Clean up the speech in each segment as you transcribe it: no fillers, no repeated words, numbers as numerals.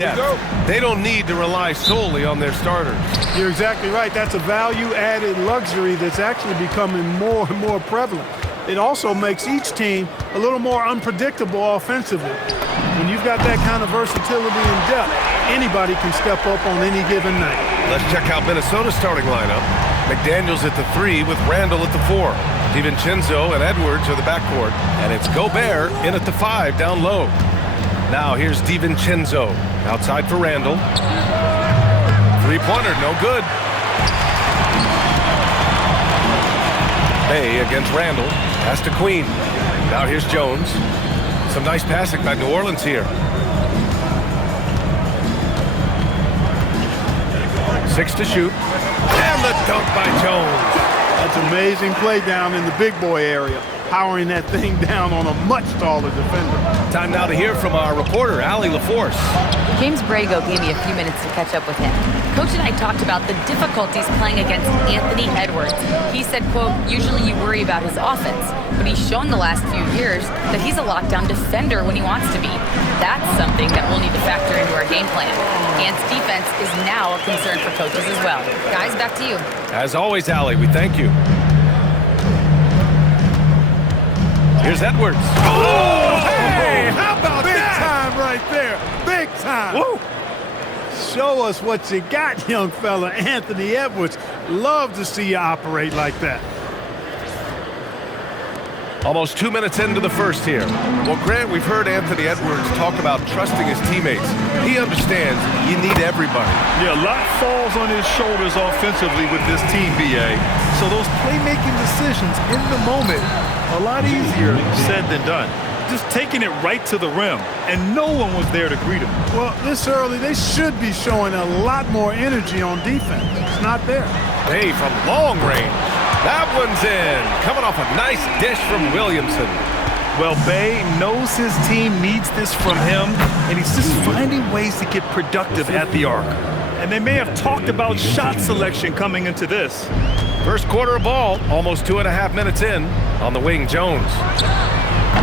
Yeah, they don't need to rely solely on their starters. You're exactly right. That's a value-added luxury that's actually becoming more and more prevalent. It also makes each team a little more unpredictable offensively. When you've got that kind of versatility and depth, anybody can step up on any given night. Let's check out Minnesota's starting lineup. McDaniels at the 3 with Randall at the 4. DiVincenzo and Edwards are the backcourt. And it's Gobert in at the 5 down low. Now here's DiVincenzo outside for Randall. Three-pointer, no good. Bay against Randall. Pass to Queen. Now here's Jones. Some nice passing by New Orleans here. 6 to shoot. And the dunk by Jones. That's amazing play down in the big boy area, powering that thing down on a much taller defender. Time now to hear from our reporter, Allie LaForce. James Brago gave me a few minutes to catch up with him. Coach and I talked about the difficulties playing against Anthony Edwards. He said, quote, usually you worry about his offense, but he's shown the last few years that he's a lockdown defender when he wants to be. That's something that we'll need to factor into our game plan. Ant's defense is now a concern for coaches as well. Guys, back to you. As always, Allie, we thank you. Here's Edwards. Oh, hey, how about big that? Big time right there. Big time. Woo. Show us what you got, young fella. Anthony Edwards. Love to see you operate like that. Almost 2 minutes into the first here. Well, Grant, we've heard Anthony Edwards talk about trusting his teammates. He understands you need everybody. Yeah, a lot falls on his shoulders offensively with this team, BA. So those playmaking decisions in the moment, a lot easier said than done. Just taking it right to the rim, and no one was there to greet him. Well, this early, they should be showing a lot more energy on defense. It's not there. Hey, from long range. That one's in. Coming off a nice dish from Williamson. Well, Bay knows his team needs this from him, and he's just finding ways to get productive at the arc. And they may have talked about shot selection coming into this. First quarter of ball, almost 2.5 minutes in. On the wing, Jones.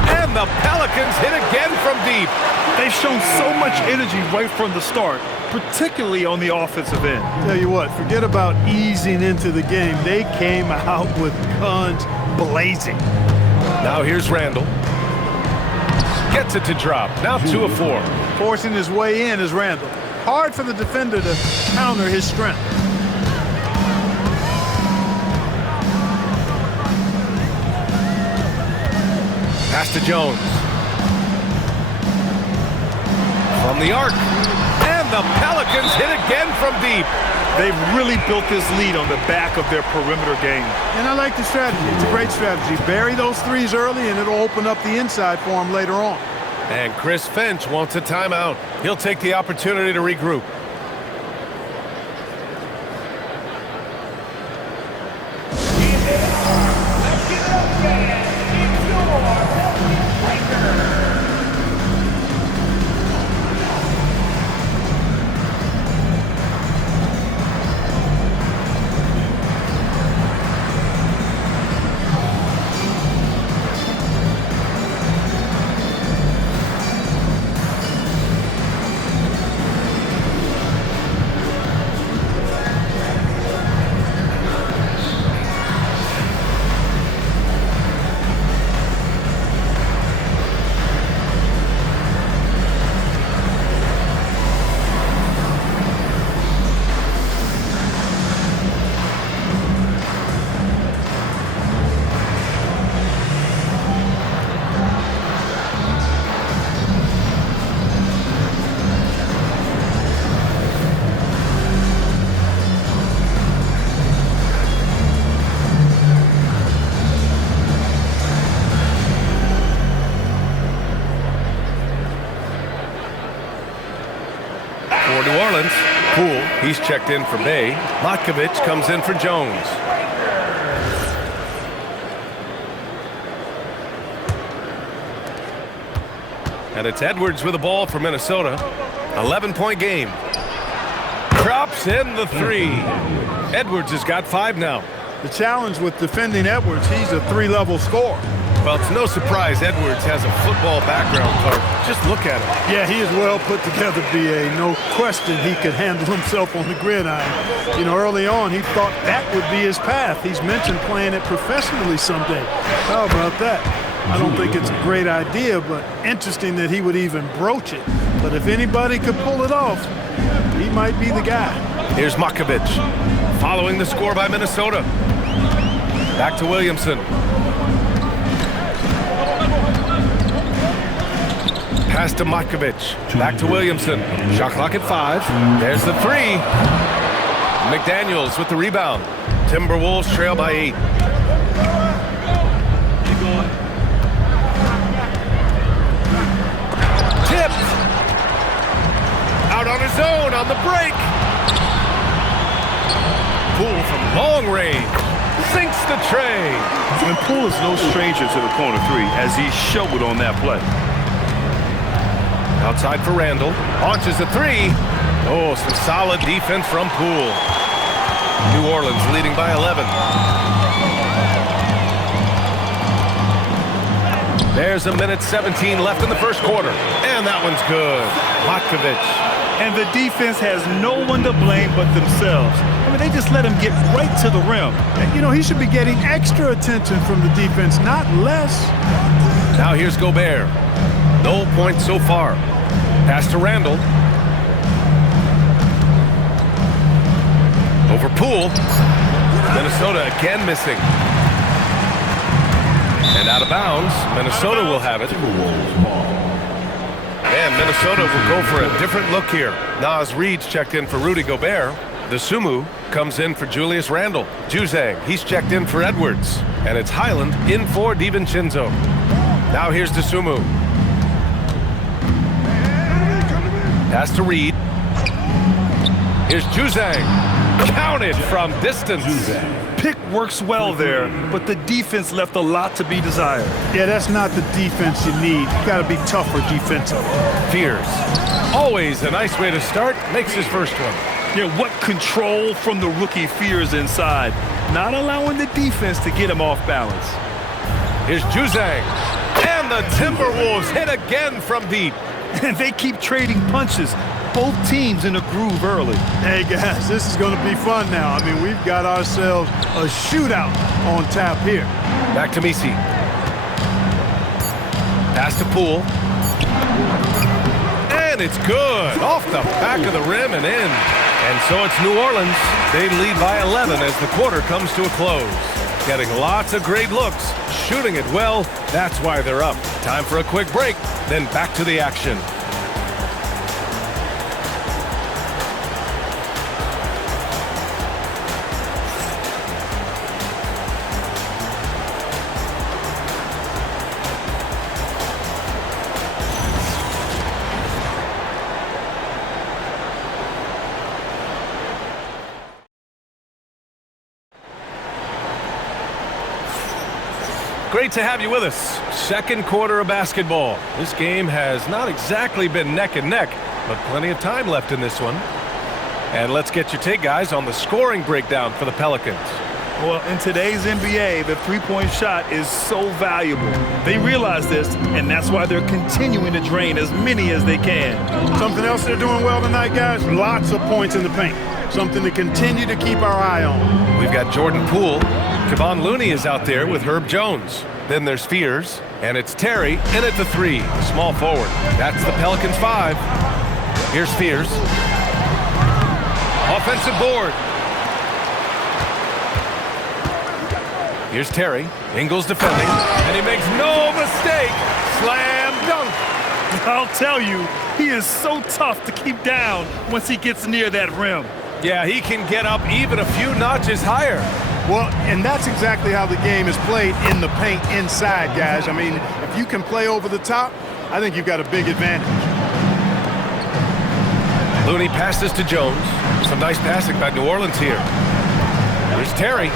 And the Pelicans hit again from deep. They've shown so much energy right from the start, particularly on the offensive end. Tell you what, forget about easing into the game. They came out with guns blazing. Now here's Randall. Gets it to drop. Now 2 of 4. Forcing his way in is Randall. Hard for the defender to counter his strength. Pass to Jones. From the arc. And the Pelicans hit again from deep. They've really built this lead on the back of their perimeter game. And I like the strategy. It's a great strategy. Bury those threes early, and it'll open up the inside for them later on. And Chris Finch wants a timeout. He'll take the opportunity to regroup. For New Orleans, Poole, he's checked in for Bay. Matkovic comes in for Jones. And it's Edwards with the ball for Minnesota. 11-point game. Drops in the 3. Edwards has got 5 now. The challenge with defending Edwards, he's a three-level scorer. Well, it's no surprise Edwards has a football background, Clark. Just look at him. Yeah, he is well put together, B.A. No question he could handle himself on the gridiron. You know, early on, he thought that would be his path. He's mentioned playing it professionally someday. How about that? I don't think it's a great idea, but interesting that he would even broach it. But if anybody could pull it off, he might be the guy. Here's Makovic, following the score by Minnesota. Back to Williamson. Pass to Makovic. Back to Williamson. Shot clock at 5. There's the 3. McDaniels with the rebound. Timberwolves trail by 8. Tipped. Out on his own on the break. Poole from long range. Sinks the tray. And Poole is no stranger to the corner 3, as he showed on that play. Outside for Randall. Launches a 3. Oh, some solid defense from Poole. New Orleans leading by 11. There's a minute 17 left in the first quarter. And that one's good. Makovic. And the defense has no one to blame but themselves. I mean, they just let him get right to the rim. You know, he should be getting extra attention from the defense, not less. Now here's Gobert. No points so far. Pass to Randall. Over Poole. Minnesota again missing. And out of bounds. Minnesota will have it. And Minnesota will go for a different look here. Naz Reid's checked in for Rudy Gobert. The Sumu comes in for Julius Randle. Juzang, he's checked in for Edwards. And it's Highland in for DiVincenzo. Now here's the Sumu. Pass to Reid. Here's Juzang. Counted from distance. Pick works well there, but the defense left a lot to be desired. Yeah, that's not the defense you need. You got to be tougher defensive. Fears. Always a nice way to start. Makes his first one. Yeah, what control from the rookie Fears inside. Not allowing the defense to get him off balance. Here's Juzang. And the Timberwolves hit again from deep. And they keep trading punches. Both teams in a groove early. Hey, guys, this is going to be fun now. I mean, we've got ourselves a shootout on tap here. Back to Misi. Pass to Poole. And it's good. Off the back of the rim and in. And so it's New Orleans. They lead by 11 as the quarter comes to a close. Getting lots of great looks. Shooting it well. That's why they're up. Time for a quick break. Then back to the action. Great to have you with us. Second quarter of basketball. This game has not exactly been neck and neck, but plenty of time left in this one. And let's get your take, guys, on the scoring breakdown for the Pelicans. Well, in today's NBA, the three-point shot is so valuable. They realize this, and that's why they're continuing to drain as many as they can. Something else they're doing well tonight, guys? Lots of points in the paint. Something to continue to keep our eye on. We've got Jordan Poole. Kevon Looney is out there with Herb Jones. Then there's Fears, and it's Terry in at the 3, small forward. That's the Pelicans 5. Here's Fears. Offensive board. Here's Terry. Ingles defending, and he makes no mistake. Slam dunk. I'll tell you, he is so tough to keep down once he gets near that rim. Yeah, he can get up even a few notches higher. Well, and that's exactly how the game is played in the paint inside, guys. I mean, if you can play over the top, I think you've got a big advantage. Looney passes to Jones. Some nice passing by New Orleans here. Here's Terry.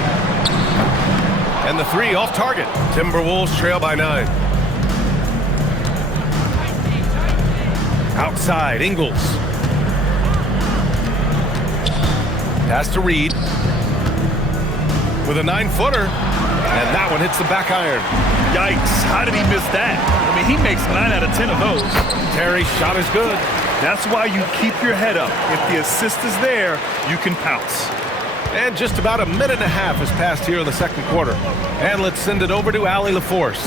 And the 3 off target. Timberwolves trail by 9. Outside, Ingles. Pass to Reid. with a 9-footer. And that one hits the back iron. Yikes, how did he miss that? I mean, he makes 9 out of 10 of those. Terry's shot is good. That's why you keep your head up. If the assist is there, you can pounce. And just about a minute and a half has passed here in the second quarter. And let's send it over to Allie LaForce.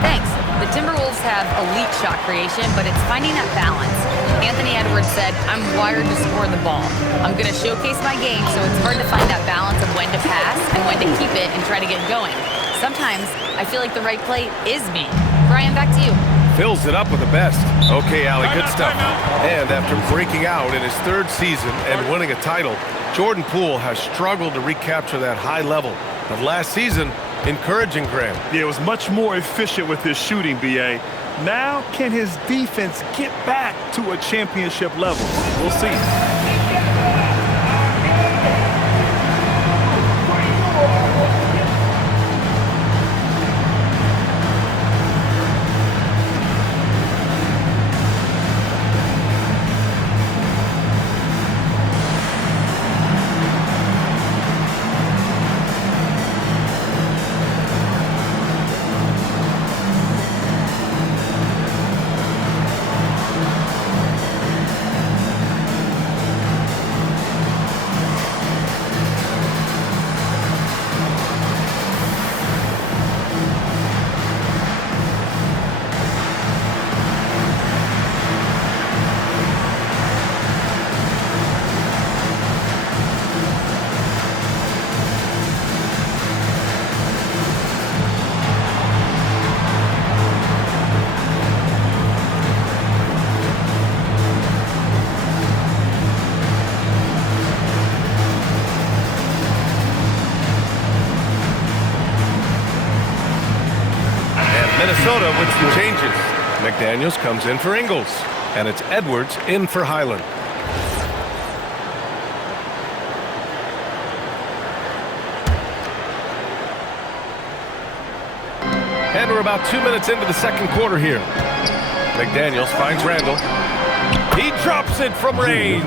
Thanks. The Timberwolves have elite shot creation, but it's finding that balance. Anthony Edwards said, "I'm wired to score the ball. I'm going to showcase my game, so it's hard to find that balance of when to pass and when to keep it and try to get going. Sometimes I feel like the right play is me." Brian, back to you. Fills it up with the best. Okay, Allie, good stuff. And after breaking out in his third season and winning a title, Jordan Poole has struggled to recapture that high level. But last season, encouraging, Graham. Yeah, it was much more efficient with his shooting, B.A. Now, can his defense get back to a championship level? We'll see. Minnesota with some changes. McDaniels comes in for Ingles, and it's Edwards in for Highland. And we're about 2 minutes into the second quarter here. McDaniels finds Randall. He drops it from range.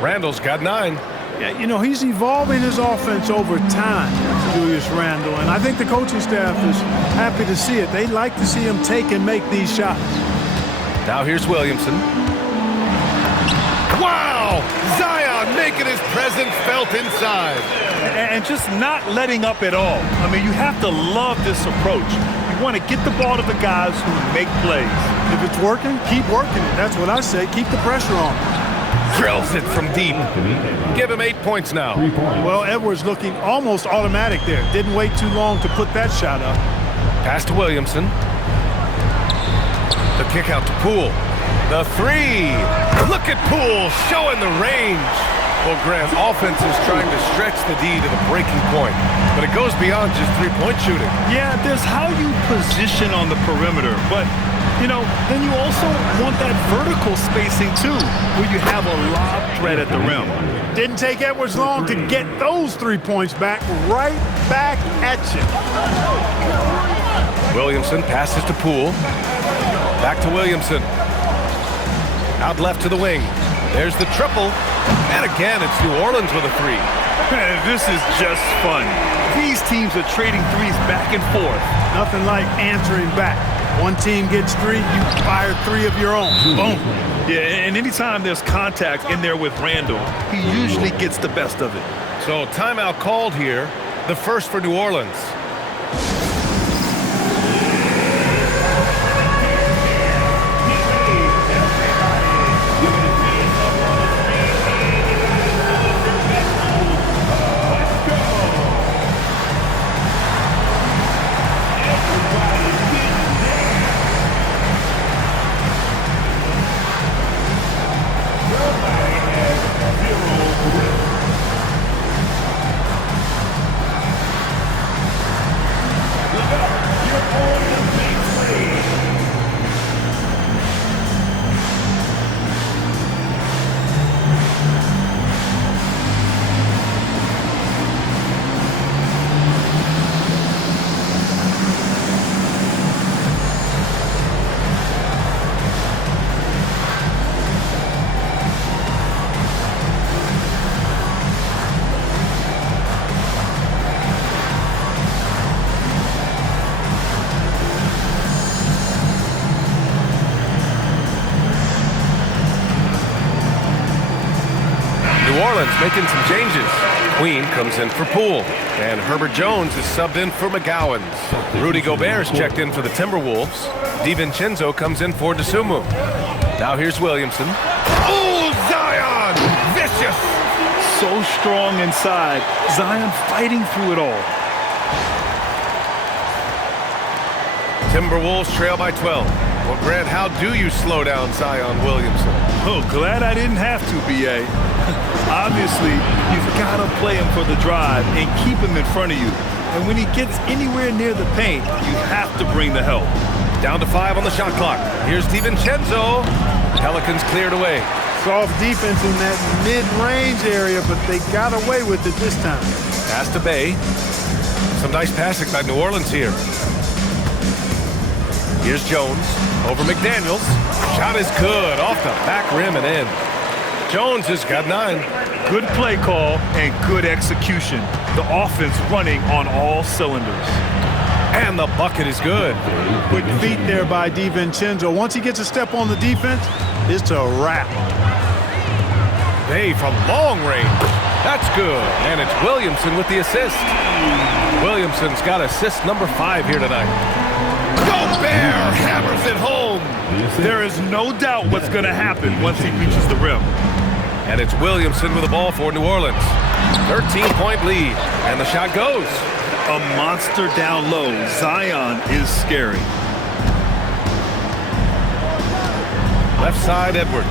Randall's got 9. Yeah, you know, he's evolving his offense over time, Julius Randle, and I think the coaching staff is happy to see it. They like to see him take and make these shots. Now here's Williamson. Wow! Zion making his presence felt inside. And just not letting up at all. I mean, you have to love this approach. You want to get the ball to the guys who make plays. If it's working, keep working it. That's what I say. Keep the pressure on. Drills it from deep. Give him 8 points now. Well, Edwards looking almost automatic there. Didn't wait too long to put that shot up. Pass to Williamson. The kick out to Poole. The 3. Look at Poole showing the range. Well, Graham, offense is trying to stretch the D to the breaking point, but it goes beyond just three-point shooting. Yeah, there's how you position on the perimeter, but you know, then you also want that vertical spacing too, where you have a lob threat at the rim. Didn't take Edwards long to get those 3 points back, right back at you. Williamson passes to Poole. Back to Williamson. Out left to the wing. There's the triple. And again, it's New Orleans with a 3. Man, this is just fun. These teams are trading threes back and forth. Nothing like answering back. One team gets 3, you fire 3 of your own. Boom. Yeah, and anytime there's contact in there with Randall, he usually gets the best of it. So timeout called here, the first for New Orleans. Orleans making some changes. Queen comes in for Poole, and Herbert Jones is subbed in for McGowan's. Rudy Gobert's checked in for the Timberwolves. DiVincenzo comes in for DeSumo. Now here's Williamson. Oh, Zion! Vicious! So strong inside. Zion fighting through it all. Timberwolves trail by 12. Well, Grant, how do you slow down Zion Williamson? Oh, glad I didn't have to, B.A. Obviously, you've got to play him for the drive and keep him in front of you. And when he gets anywhere near the paint, you have to bring the help. Down to 5 on the shot clock. Here's DiVincenzo. Pelicans cleared away. Soft defense in that mid-range area, but they got away with it this time. Pass to Bay. Some nice passing by New Orleans here. Here's Jones over McDaniels. Shot is good off the back rim and in. Jones has got 9. Good play call and good execution. The offense running on all cylinders. And the bucket is good. Quick feet there by DiVincenzo. Once he gets a step on the defense, it's a wrap. Bay from long range. That's good. And it's Williamson with the assist. Williamson's got assist number 5 here tonight. Gobert hammers it home. There is no doubt what's going to happen once he reaches the rim. And it's Williamson with the ball for New Orleans. 13-point lead. And the shot goes. A monster down low. Zion is scary. Left side, Edwards.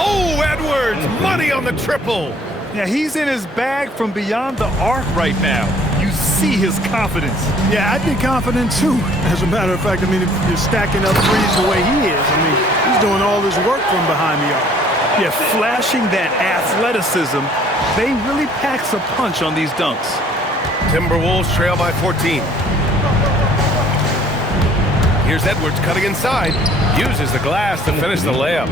Oh, Edwards! Money on the triple. Yeah, he's in his bag from beyond the arc right now. You see his confidence. Yeah, I'd be confident too. As a matter of fact, I mean, if you're stacking up threes the way he is, I mean, he's doing all this work from behind the arc. Yeah, flashing that athleticism, they really packs a punch on these dunks. Timberwolves trail by 14. Here's Edwards cutting inside. Uses the glass to finish the layup.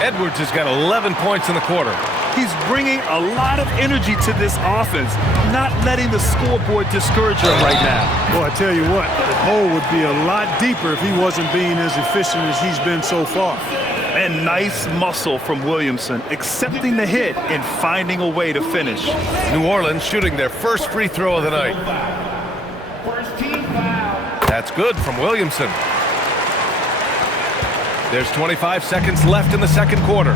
Edwards has got 11 points in the quarter. He's bringing a lot of energy to this offense, not letting the scoreboard discourage him right now. Boy, I tell you what, the hole would be a lot deeper if he wasn't being as efficient as he's been so far. And nice muscle from Williamson, accepting the hit and finding a way to finish. New Orleans shooting their first free throw of the night. That's good from Williamson. There's 25 seconds left in the second quarter.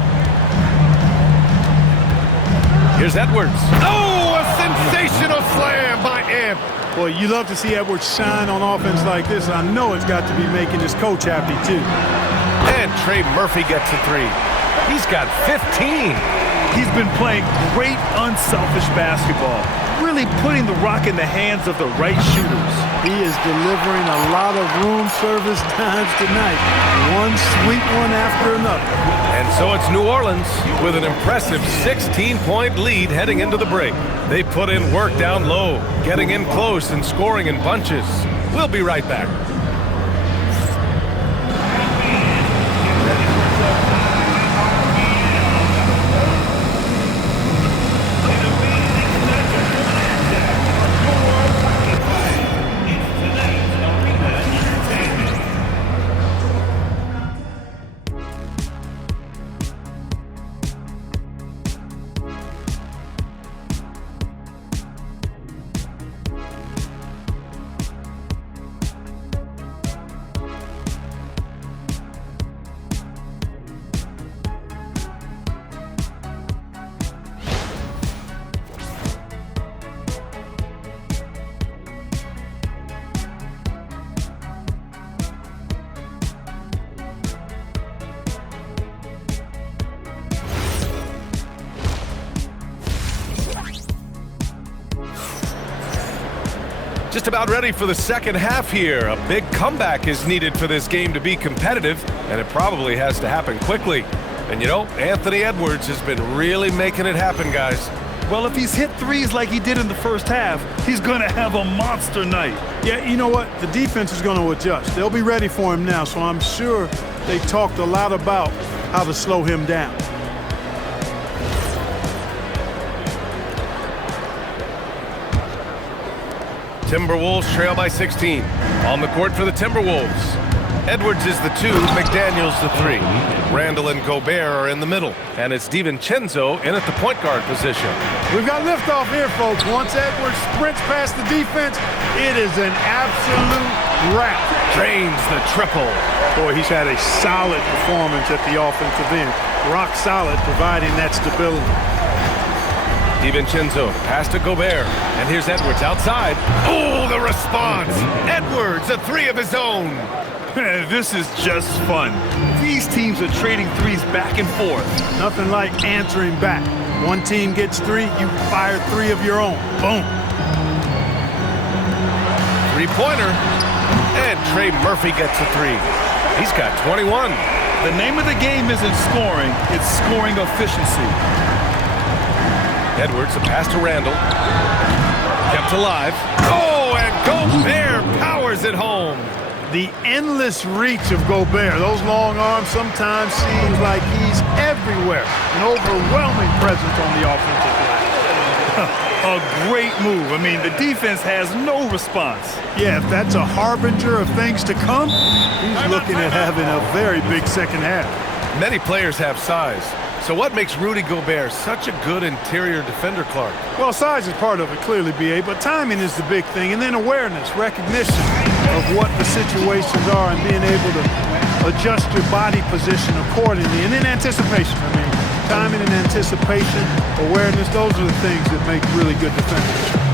Here's Edwards. Oh, a sensational slam by Ant. Boy, you love to see Edwards shine on offense like this. I know it's got to be making his coach happy, too. And Trey Murphy gets a 3. He's got 15. He's been playing great, unselfish basketball, really putting the rock in the hands of the right shooters. He is delivering a lot of room service times tonight. One sweet one after another. And so it's New Orleans with an impressive 16-point lead heading into the break. They put in work down low, getting in close and scoring in bunches. We'll be right back. Just about ready for the second half here. A big comeback is needed for this game to be competitive, and it probably has to happen quickly. And you know, Anthony Edwards has been really making it happen, guys. Well, if he's hit threes like he did in the first half, he's going to have a monster night. Yeah, you know what? The defense is going to adjust. They'll be ready for him now, so I'm sure they talked a lot about how to slow him down. Timberwolves trail by 16. On the court for the Timberwolves. Edwards is the 2, McDaniels the 3. Randall and Gobert are in the middle. And it's DiVincenzo in at the point guard position. We've got liftoff here, folks. Once Edwards sprints past the defense, it is an absolute wrap. Drains the triple. Boy, he's had a solid performance at the offensive end. Rock solid, providing that stability. DiVincenzo, pass to Gobert. And here's Edwards outside. Oh, the response. Edwards, a 3 of his own. This is just fun. These teams are trading threes back and forth. Nothing like answering back. One team gets 3, you fire 3 of your own. Boom. Three-pointer. And Trey Murphy gets a 3. He's got 21. The name of the game isn't scoring, it's scoring efficiency. Edwards, a pass to Randall. Kept alive. Oh, and Gobert powers it home. The endless reach of Gobert. Those long arms sometimes seems like he's everywhere. An overwhelming presence on the offensive line. A great move. I mean, the defense has no response. Yeah, if that's a harbinger of things to come, he's looking at having a very big second half. Many players have size. So what makes Rudy Gobert such a good interior defender, Clark? Well, size is part of it, clearly, B.A., but timing is the big thing. And then awareness, recognition of what the situations are and being able to adjust your body position accordingly. And then anticipation. I mean, timing and anticipation, awareness, those are the things that make really good defenders.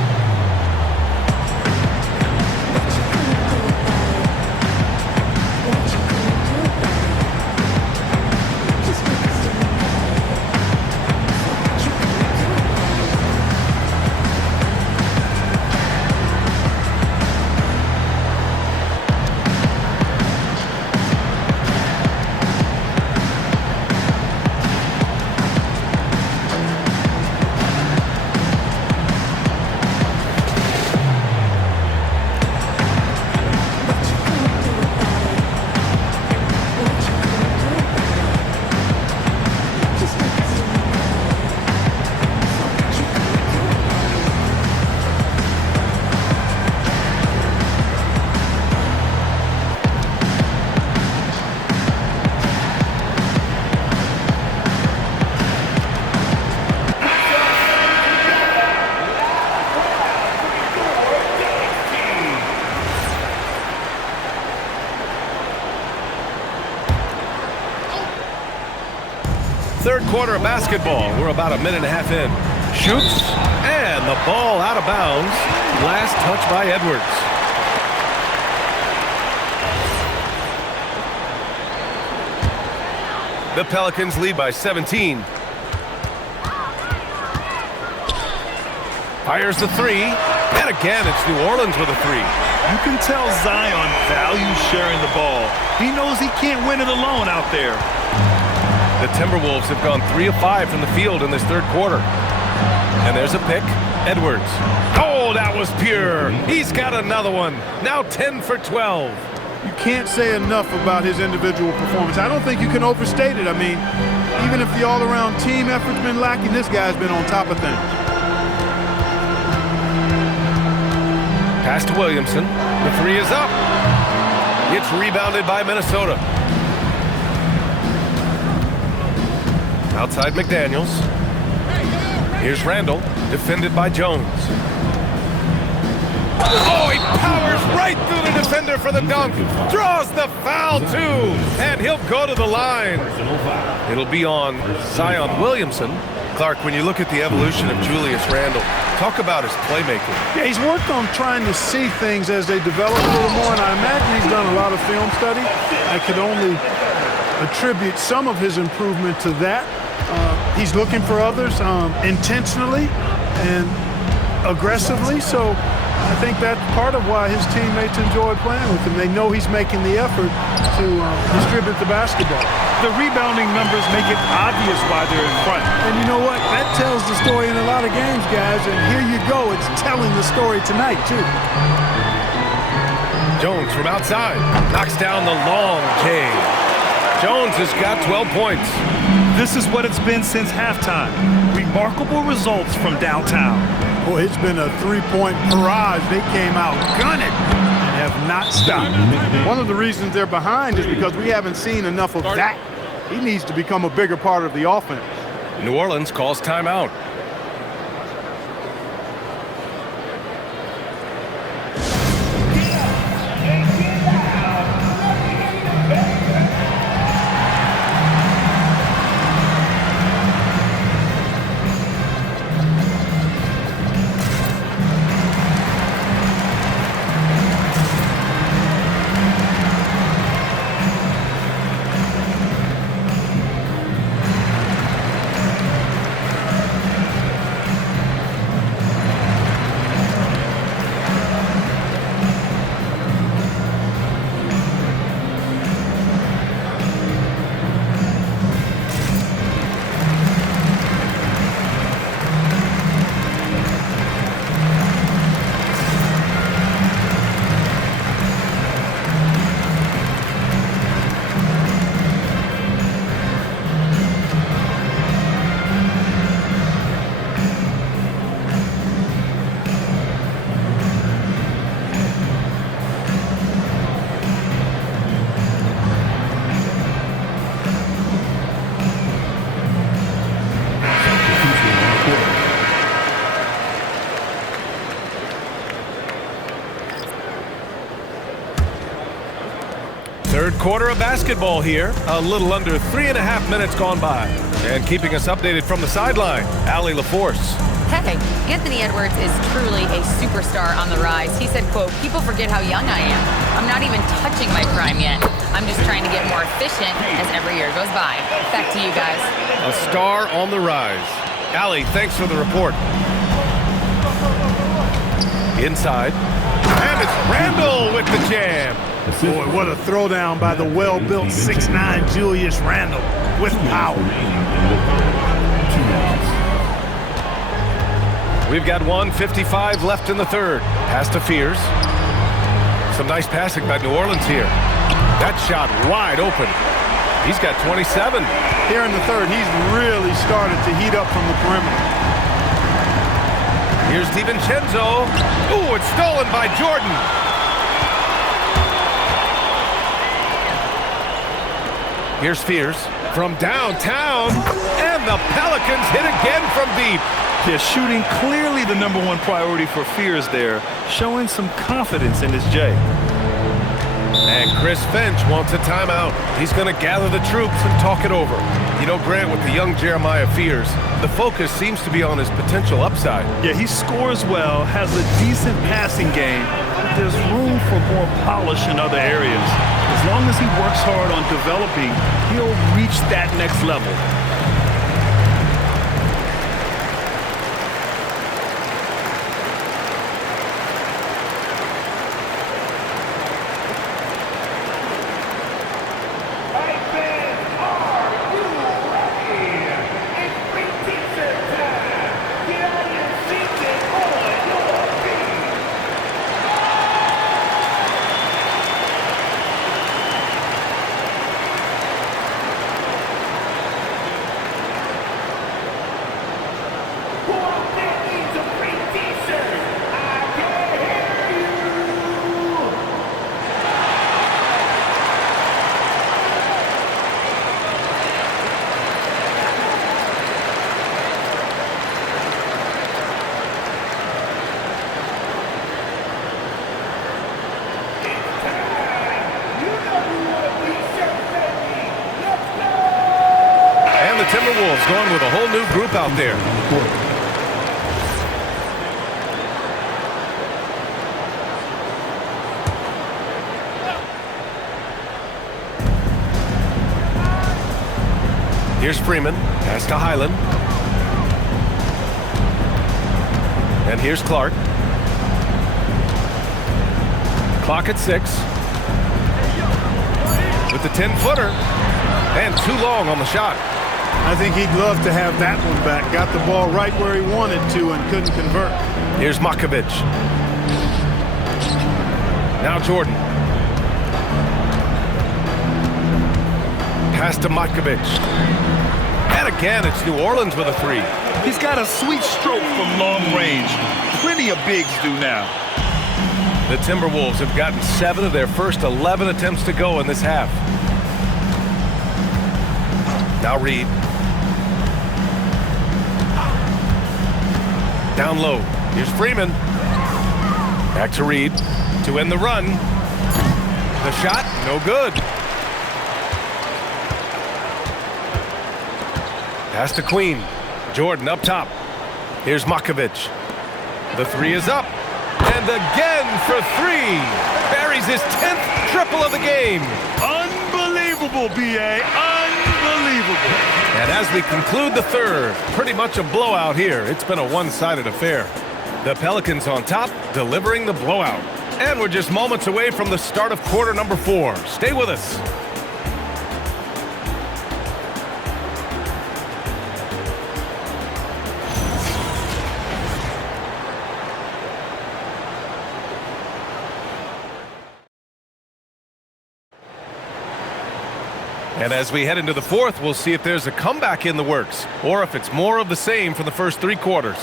Third quarter of basketball. We're about a minute and a half in. Shoots, and the ball out of bounds. Last touch by Edwards. The Pelicans lead by 17. Fires the 3, and again it's New Orleans with a 3. You can tell Zion values sharing the ball. He knows he can't win it alone out there. The Timberwolves have gone 3 of 5 from the field in this third quarter. And there's a pick. Edwards. Oh, that was pure. He's got another one. Now 10 for 12. You can't say enough about his individual performance. I don't think you can overstate it. I mean, even if the all-around team effort's been lacking, this guy's been on top of things. Pass to Williamson. The 3 is up. It's rebounded by Minnesota. Outside McDaniels. Here's Randall, defended by Jones. Oh, he powers right through the defender for the dunk. Draws the foul, too. And he'll go to the line. It'll be on Zion Williamson. Clark, when you look at the evolution of Julius Randle, talk about his playmaking. Yeah, he's worked on trying to see things as they develop a little more, and I imagine he's done a lot of film study. I could only attribute some of his improvement to that. He's looking for others intentionally and aggressively, so I think that's part of why his teammates enjoy playing with him. They know he's making the effort to distribute the basketball. The rebounding numbers make it obvious why they're in front. And you know what? That tells the story in a lot of games, guys, and here you go. It's telling the story tonight, too. Jones from outside knocks down the long K. Jones has got 12 points. This is what it's been since halftime. Remarkable results from downtown. Boy, it's been a three-point barrage. They came out gunning and have not stopped. One of the reasons they're behind is because we haven't seen enough of that. He needs to become a bigger part of the offense. New Orleans calls timeout. Third quarter of basketball here. A little under 3.5 minutes gone by. And keeping us updated from the sideline, Allie LaForce. Hey, Anthony Edwards is truly a superstar on the rise. He said, quote, "People forget how young I am. I'm not even touching my prime yet. I'm just trying to get more efficient as every year goes by." Back to you guys. A star on the rise. Allie, thanks for the report. Inside. And it's Randall with the jam. Boy, what a throwdown by the well-built 6'9" Julius Randle with power. We've got 1:55 left in the third. Pass to Fears. Some nice passing by New Orleans here. That shot wide open. He's got 27. Here in the third, he's really started to heat up from the perimeter. Here's DiVincenzo. Ooh, it's stolen by Jordan. Here's Fears from downtown, and the Pelicans hit again from deep. Yeah, shooting clearly the #1 priority for Fears there, showing some confidence in his J. And Chris Finch wants a timeout. He's going to gather the troops and talk it over. You know, Grant, with the young Jeremiah Fears, the focus seems to be on his potential upside. Yeah, he scores well, has a decent passing game, but there's room for more polish in other areas. As long as he works hard on developing, he'll reach that next level. Timberwolves going with a whole new group out there. Here's Freeman. Pass to Highland. And here's Clark. Clock at 6. With the 10-footer. And too long on the shot. I think he'd love to have that one back. Got the ball right where he wanted to and couldn't convert. Here's Makovich. Now Jordan. Pass to Makovich. And again, it's New Orleans with a 3. He's got a sweet stroke from long range. Plenty of bigs do now. The Timberwolves have gotten 7 of their first 11 attempts to go in this half. Now Reed. Down low. Here's Freeman. Back to Reed to end the run. The shot, no good. Pass to Queen. Jordan up top. Here's Makovich. The three is up. And again for 3. Buries his 10th triple of the game. Unbelievable, B.A. Unbelievable. And as we conclude the third, pretty much a blowout here. It's been a one-sided affair. The Pelicans on top, delivering the blowout. And we're just moments away from the start of quarter number 4. Stay with us. And as we head into the fourth, we'll see if there's a comeback in the works or if it's more of the same for the first 3 quarters.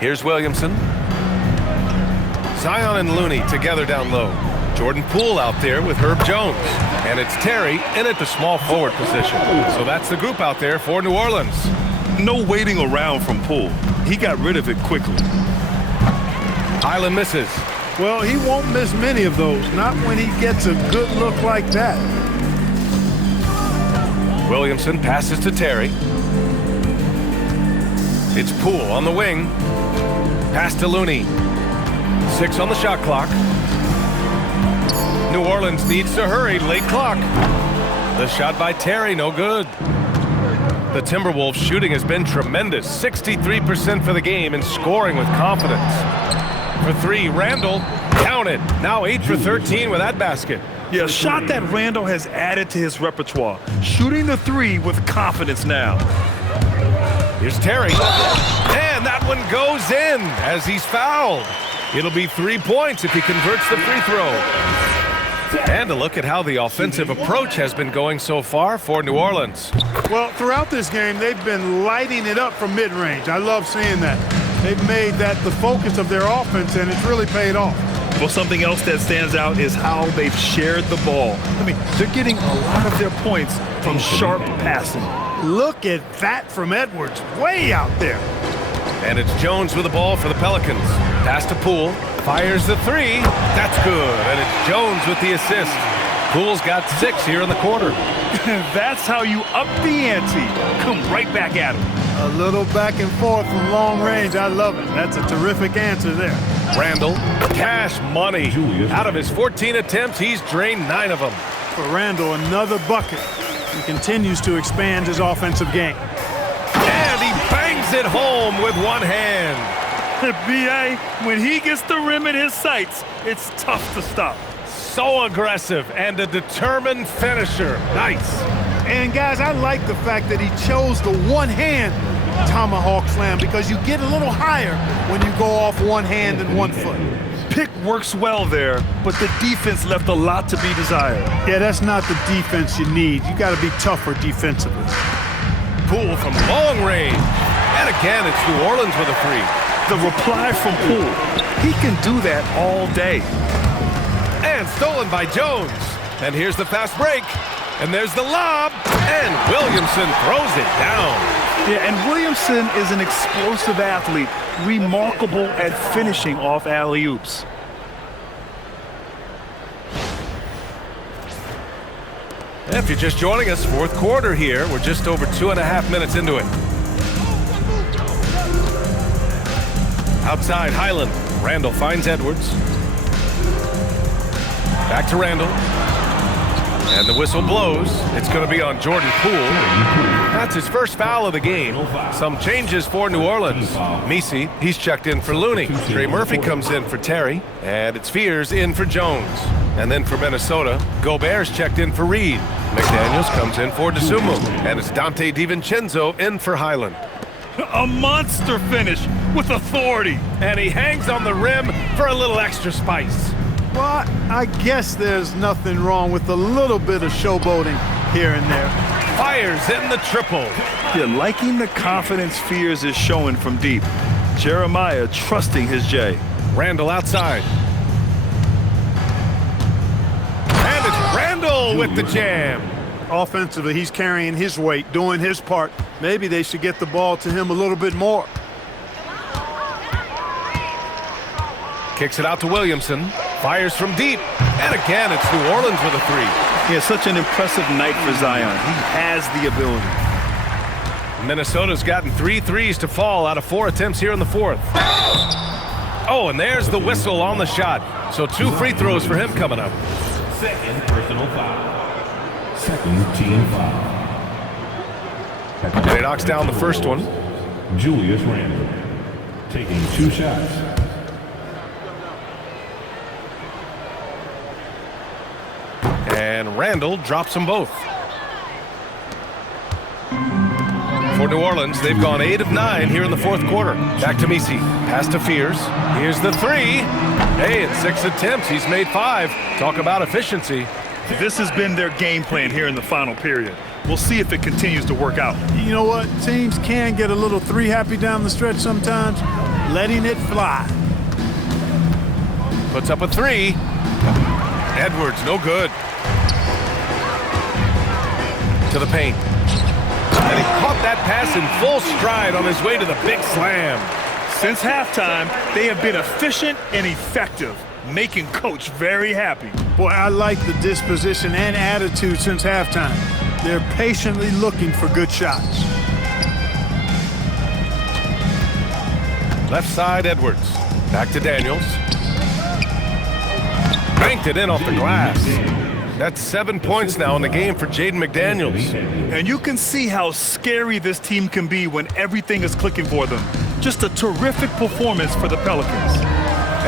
Here's Williamson. Zion and Looney together down low. Jordan Poole out there with Herb Jones. And it's Terry in at the small forward position. So that's the group out there for New Orleans. No waiting around from Poole. He got rid of it quickly. Highland misses. Well, he won't miss many of those, not when he gets a good look like that. Williamson passes to Terry. It's Poole on the wing. Pass to Looney. 6 on the shot clock. New Orleans needs to hurry. Late clock. The shot by Terry, no good. The Timberwolves shooting has been tremendous. 63% for the game and scoring with confidence. For 3, Randall. Counted. Now 8 for 13 with that basket. Yeah, a shot that Randall has added to his repertoire. Shooting the 3 with confidence now. Here's Terry. And that one goes in as he's fouled. It'll be 3 points if he converts the free throw. And a look at how the offensive approach has been going so far for New Orleans. Well, throughout this game, they've been lighting it up from mid-range. I love seeing that. They've made that the focus of their offense, and it's really paid off. Well, something else that stands out is how they've shared the ball. I mean, they're getting a lot of their points from sharp passing. Look at that from Edwards, way out there. And it's Jones with the ball for the Pelicans. Pass to Poole. Fires the 3. That's good. And it's Jones with the assist. Poole's got 6 here in the quarter. That's how you up the ante. Come right back at him. A little back and forth from long range. I love it. That's a terrific answer there. Randall, cash money. Out of his 14 attempts, he's drained 9 of them. For Randall, another bucket. He continues to expand his offensive game. And he bangs it home with one hand. B.A., when he gets the rim in his sights, it's tough to stop. So aggressive and a determined finisher. Nice. And guys, I like the fact that he chose the one-hand tomahawk slam because you get a little higher when you go off one hand and 1 foot. Pick works well there, but the defense left a lot to be desired. Yeah, that's not the defense you need. You got to be tougher defensively. Poole from long range. And again, it's New Orleans with a 3. The reply from Poole. He can do that all day. And stolen by Jones. And here's the fast break. And there's the lob. And Williamson throws it down. Yeah, and Williamson is an explosive athlete, remarkable at finishing off alley-oops. If you're just joining us, fourth quarter here. We're just over 2.5 minutes into it. Outside, Highland. Randall finds Edwards. Back to Randall. And the whistle blows. It's going to be on Jordan Poole. That's his first foul of the game. Some changes for New Orleans. Messi, he's checked in for Looney. Trey Murphy comes in for Terry. And it's Fears in for Jones. And then for Minnesota, Gobert's checked in for Reed. McDaniels comes in for DeSumo. And it's Dante DiVincenzo in for Highland. A monster finish with authority. And he hangs on the rim for a little extra spice. Well, I guess there's nothing wrong with a little bit of showboating here and there. Fires in the triple. Yeah, liking the confidence Fears is showing from deep. Jeremiah trusting his J. Randall outside. And it's Randall with the jam. Offensively, he's carrying his weight, doing his part. Maybe they should get the ball to him a little bit more. Kicks it out to Williamson. Fires from deep. And again, it's New Orleans with a three. Yeah, such an impressive night for Zion. He has the ability. Minnesota's gotten 3 threes to fall out of 4 attempts here in the fourth. Oh, and there's the whistle on the shot. So 2 free throws for him coming up. Second personal foul. Second team foul. And he knocks down the first one. Julius Randle taking 2 shots. And Randall drops them both. For New Orleans, they've gone 8 of 9 here in the fourth quarter. Back to Misi. Pass to Fears. Here's the 3. Hey, in 6 attempts, he's made 5. Talk about efficiency. This has been their game plan here in the final period. We'll see if it continues to work out. You know what? Teams can get a little 3 happy down the stretch sometimes. Letting it fly. Puts up a 3. Edwards, no good. To the paint. And he caught that pass in full stride on his way to the big slam. Since halftime, they have been efficient and effective, making Coach very happy. Boy, I like the disposition and attitude since halftime. They're patiently looking for good shots. Left side, Edwards. Back to Daniels. Banked it in off the glass. That's 7 points now in the game for Jaden McDaniels. And you can see how scary this team can be when everything is clicking for them. Just a terrific performance for the Pelicans.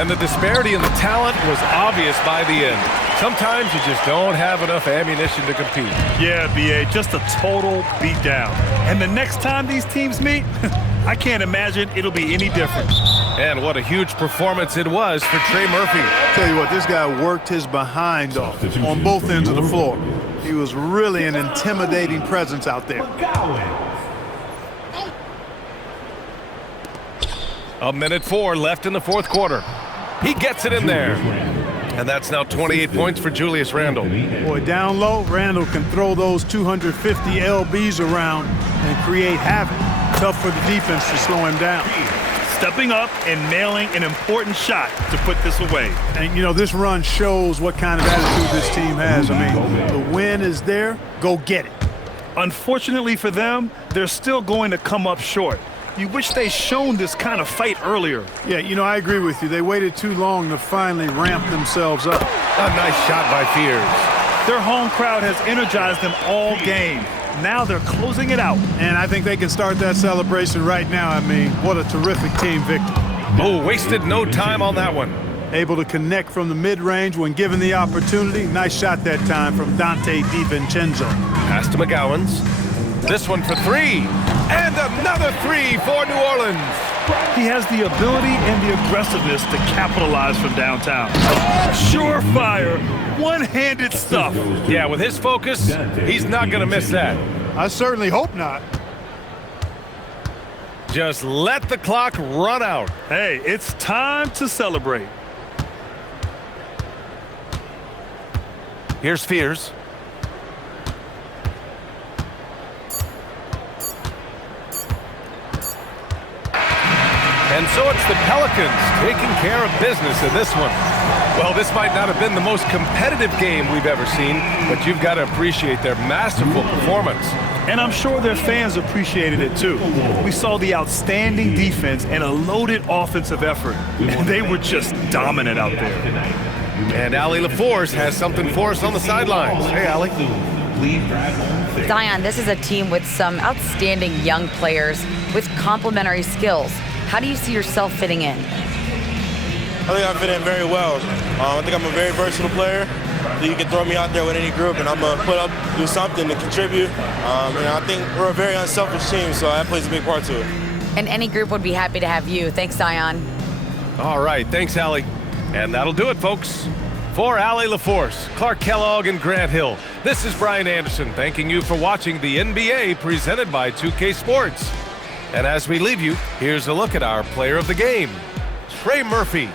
And the disparity in the talent was obvious by the end. Sometimes you just don't have enough ammunition to compete. Yeah, B.A., just a total beatdown. And the next time these teams meet, I can't imagine it'll be any different. And what a huge performance it was for Trey Murphy. Tell you what, this guy worked his behind off on both ends of the floor. He was really an intimidating presence out there. A minute 4 left in the fourth quarter. He gets it in there. And that's now 28 points for Julius Randle. Boy, down low, Randle can throw those 250 LBs around and create havoc. Tough for the defense to slow him down. Stepping up and nailing an important shot to put this away. And, you know, this run shows what kind of attitude this team has. I mean, the win is there. Go get it. Unfortunately for them, they're still going to come up short. You wish they'd shown this kind of fight earlier. Yeah, you know, I agree with you. They waited too long to finally ramp themselves up. A nice shot by Fears. Their home crowd has energized them all game. Now they're closing it out. And I think they can start that celebration right now. I mean, what a terrific team victory. Oh, wasted no time on that one. Able to connect from the mid-range when given the opportunity. Nice shot that time from Dante DiVincenzo. Pass to McGowan's. This one for 3. And another 3 for New Orleans. He has the ability and the aggressiveness to capitalize from downtown. Surefire, one-handed stuff. Yeah, with his focus, he's not going to miss that. I certainly hope not. Just let the clock run out. Hey, it's time to celebrate. Here's Fears. And so it's the Pelicans taking care of business in this one. Well, this might not have been the most competitive game we've ever seen, but you've got to appreciate their masterful performance. And I'm sure their fans appreciated it too. We saw the outstanding defense and a loaded offensive effort. And they were just dominant out there. And Allie LaForce has something for us on the sidelines. Hey, Allie. Zion, this is a team with some outstanding young players with complementary skills. How do you see yourself fitting in? I think I fit in very well. I think I'm a very versatile player. You can throw me out there with any group, and I'm going to put up, do something to contribute. And I think we're a very unselfish team, so that plays a big part to it. And any group would be happy to have you. Thanks, Zion. All right, thanks, Allie. And that'll do it, folks. For Allie LaForce, Clark Kellogg, and Grant Hill, this is Brian Anderson thanking you for watching the NBA presented by 2K Sports. And as we leave you, here's a look at our player of the game, Trey Murphy.